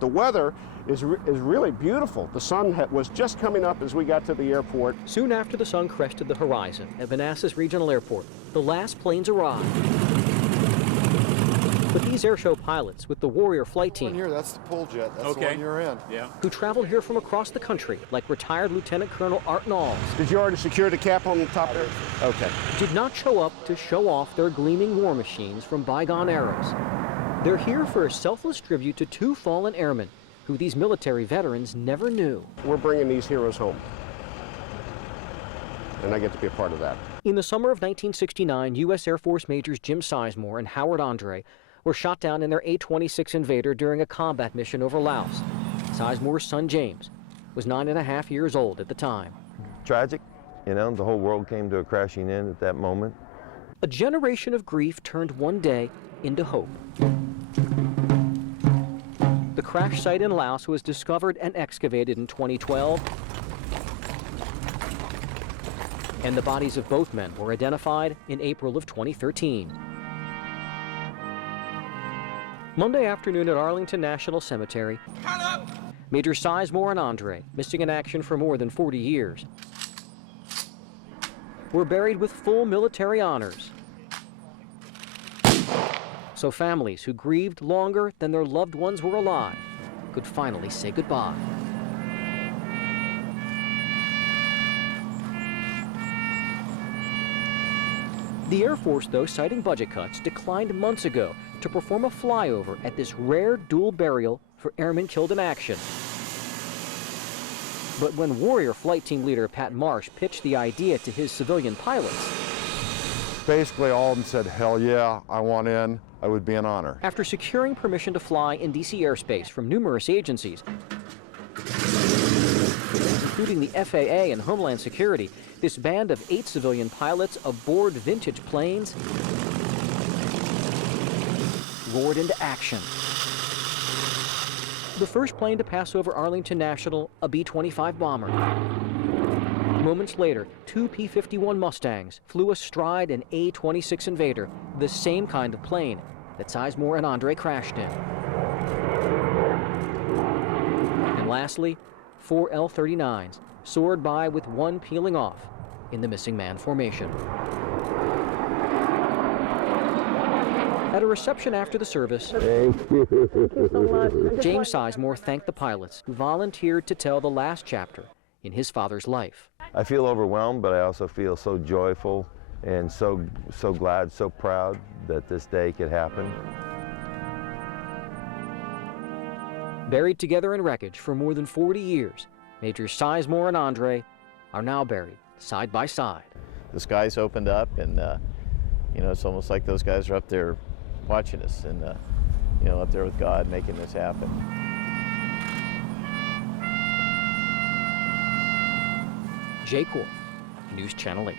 The weather is really beautiful. The sun was just coming up as we got to the airport. Soon after the sun crested the horizon at Manassas Regional Airport, the last planes arrived. But these airshow pilots with the Warrior flight team, here, that's the pull jet. That's the one you're in. Yeah. who traveled here from across the country, like retired Lieutenant Colonel Art Knowles, Did you already secure the cap on the top there? Okay. did not show up to show off their gleaming war machines from bygone eras. They're here for a selfless tribute to 2 fallen airmen who these military veterans never knew. We're bringing these heroes home, and I get to be a part of that. In the summer of 1969, U.S. Air Force Majors Jim Sizemore and Howard Andre were shot down in their A26 Invader during a combat mission over Laos. Sizemore's son James was 9.5 years old at the time. Tragic, you know, the whole world came to a crashing end at that moment. A generation of grief turned one day into hope. The crash site in Laos was discovered and excavated in 2012, and the bodies of both men were identified in April of 2013. Monday afternoon at Arlington National Cemetary, Major Sizemore and Andre, missing in action for more than 40 years, were buried with full military honors. So families who grieved longer than their loved ones were alive could finally say goodbye. The Air Force, though, citing budget cuts, declined months ago to perform a flyover at this rare dual burial for airmen killed in action. But when Warrior Flight Team leader Pat Marsh pitched the idea to his civilian pilots, Basically, all of them said, hell yeah, I want in. I would be an honor. after securing permission to fly in D.C. airspace from numerous agencies, including the FAA and Homeland Security, this band of 8 civilian pilots aboard vintage planes roared into action. The first plane to pass over Arlington National, a B-25 bomber. Moments later, 2 P-51 Mustangs flew astride an A26 Invader, the same kind of plane that Sizemore and Andre crashed in. And lastly, 4 L-39s soared by with one peeling off in the missing man formation. At a reception after the service, Thank you. Thank you so much. James Sizemore thanked the pilots who volunteered to tell the last chapter in his father's life. I feel overwhelmed, but I also feel so joyful and so glad, so proud that this day could happen. Buried together in wreckage for more than 40 years, Majors Sizemore and Andre are now buried side by side. The skies opened up, and you know, it's almost like those guys are up there watching us, and you know, up there with God making this happen. Jay Korf, News Channel 8.